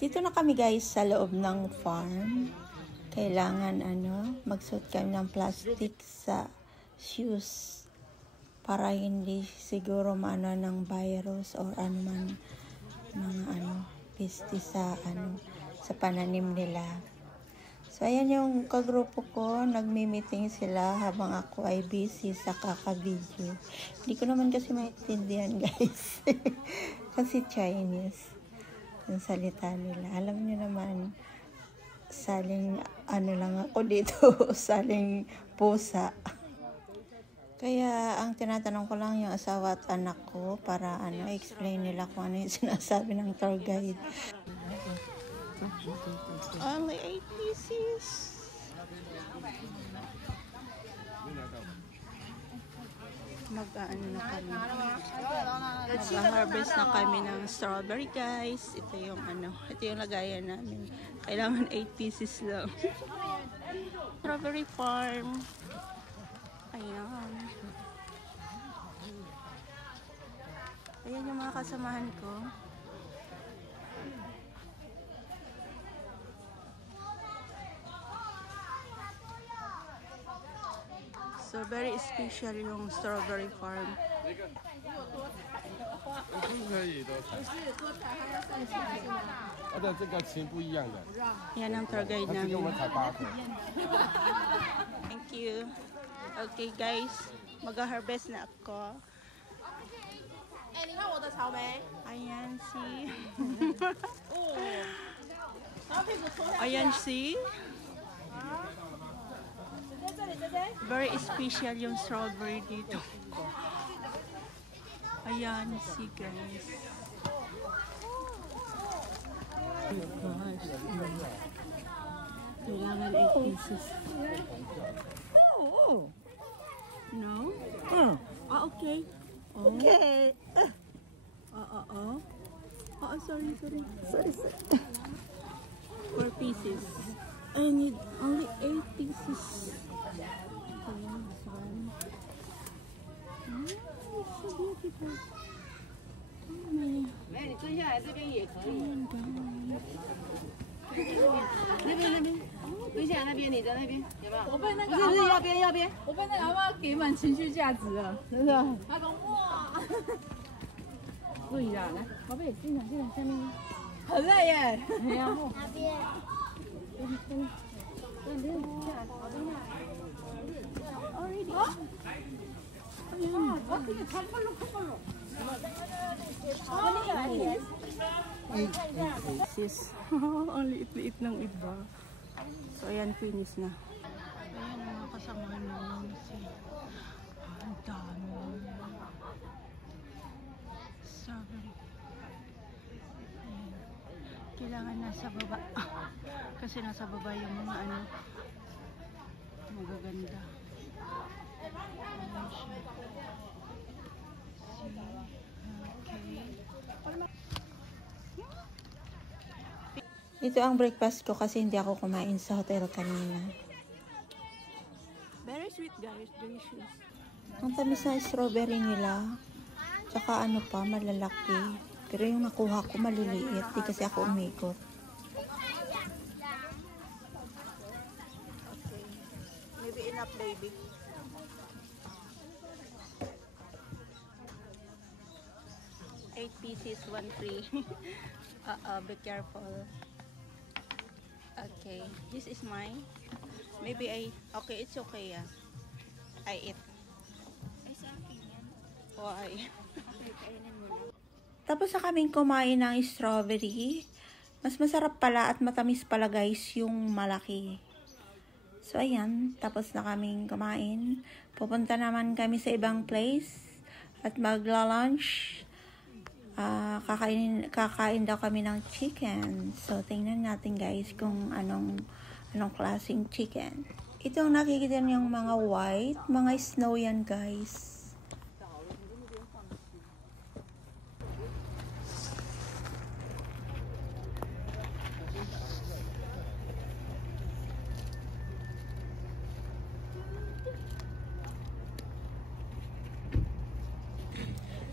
Dito na kami guys sa loob ng farm. Kailangan magsuot kami ng plastic sa shoes para hindi siguro maano ng virus or anuman mga peste sa sa pananim nila. So ayan yung kagrupo ko, nagmi-meeting sila habang ako ay busy sa kaka-video. Hindi ko naman kasi maintindihan guys. Kasi Chinese yung salita nila. Alam niyo naman, saling lang ako dito, saling pusa. Kaya ang tinatanong ko lang yung asawa at anak ko para explain nila kung ano yung sinasabi ng tour guide. Only 8 pieces. Mag-harvest na kami ng strawberry guys. Ito yung ito yung lagayan namin. Kailangan 8 pieces lang. Strawberry farm. Ayan. Ayan yung mga kasamahan ko. So very special yung strawberry farm. Yan ang tour guide namin. Thank you. Okay guys, mag-harvest na ako. Ayan si. Ayan si. Very special yung strawberry dito. Ayan si guys. Kailangan 8 pieces. Oh. No? Okay. Oh. Okay. Sorry. 4 pieces. I need only 8 pieces. Okay, this one. It's so beautiful. Oh my. 你蹲下来这边也可以。那边，蹲下来那边，你的那边有没有？我被那个不是要边，我被那个阿妈给满情绪价值了，真的。他说哇，对呀，来，宝贝，进来下面，很累耶。哎呀，那边。Ang liit-liit ng iba. So ayan, finish na. Ayan mga kasama namin ang dami. Strawberry. Kailangan nasa baba. Kasi nasa baba yung mga magaganda. Ayan siya. Ito ang breakfast ko kasi hindi ako kumain sa hotel kanina. Very sweet guys, delicious. Ang tamis na strawberry nila. Tsaka malalaki. Pero yung nakuha ko maliliit. Di kasi ako umikot. Okay. Maybe enough baby. Eight pieces, 1 free. Be careful. Okay, this is mine. Maybe okay, it's okay, yeah. I eat. Ay, sa akin yan. Why? Okay, kainin mo na. Tapos na kaming kumain ng strawberry. Mas masarap pala at matamis pala guys yung malaki. So, ayan. Tapos na kaming kumain. Pupunta naman kami sa ibang place at magla-lunch. Kakain daw kami ng chicken. So, tingnan natin guys kung anong klaseng chicken. Ito ang nakikita niyong mga white, mga snow yan guys.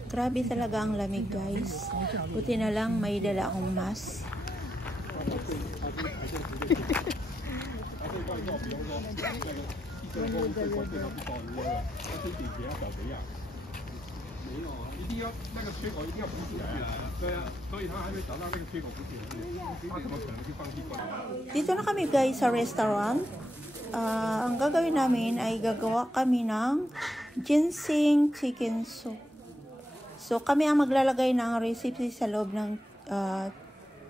Grabe talaga ang lamig guys. Buti na lang may dala akong mask 一定要那个缺口一定要补起来啊！对啊，所以他还没找到那个缺口补起来，他怎么可能去放弃关？ Dito na kami guys sa restaurant. Ang gagawin namin ay gagawa kami ng ginseng chicken soup. So kami ang maglalagay ng recipe sa loob ng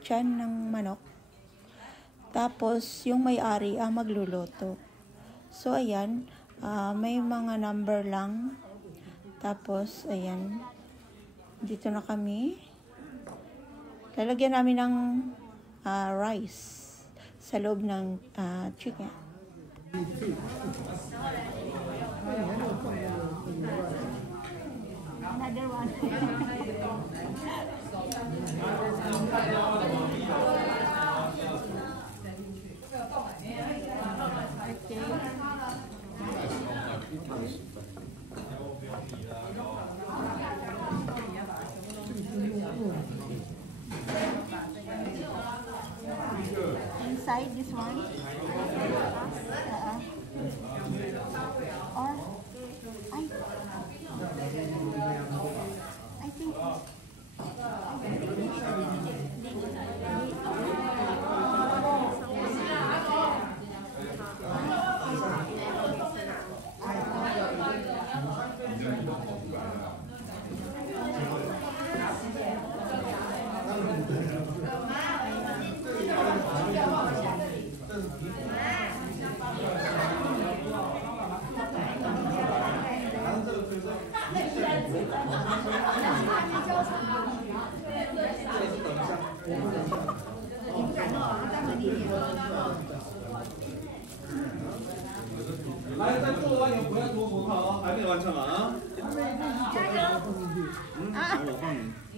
tiyan ng manok. Tapos yung may-ari ang magluluto. So ayan, may mga number lang. Tapos ayan, dito na kami. Lalagyan namin ng rice sa loob ng chicken. Another one. Inside this one? Or I think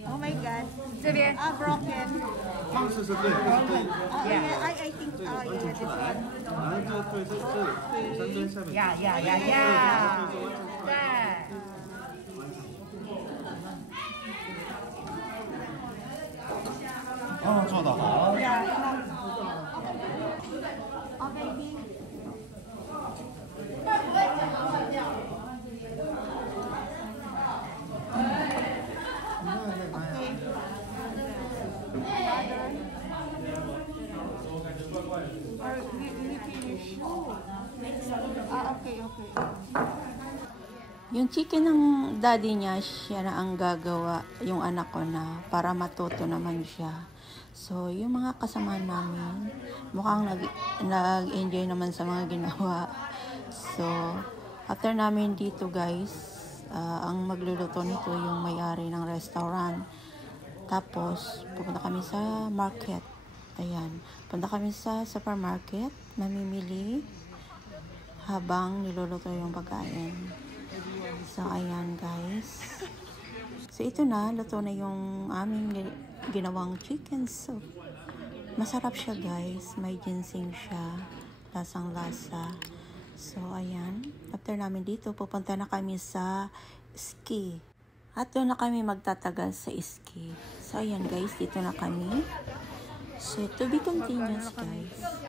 Oh my God. 这边 Broken. 放是对，对。 I think yeah, this one. 然后这个对，这山根下面。呀，对。哦，做得好。 Oh baby. Okay. Yung chicken ng daddy niya, siya na ang gagawa, yung anak ko na, para matuto naman siya. So, yung mga kasama namin, mukhang nag-enjoy naman sa mga ginawa. So, after namin dito guys, ang magluluto nito yung may-ari ng restaurant. Tapos, pupunta kami sa market. Ayan, punta kami sa supermarket, mamimili habang niluluto yung pagkain. So, ayan guys. So, ito na, luto na yung aming ginawang chicken soup. Masarap siya guys, may ginseng siya, lasang-lasa. So, ayan, after namin dito, pupunta na kami sa ski. At doon na kami magtatagal sa ski. So, ayan guys, dito na kami. So, to be continuous guys.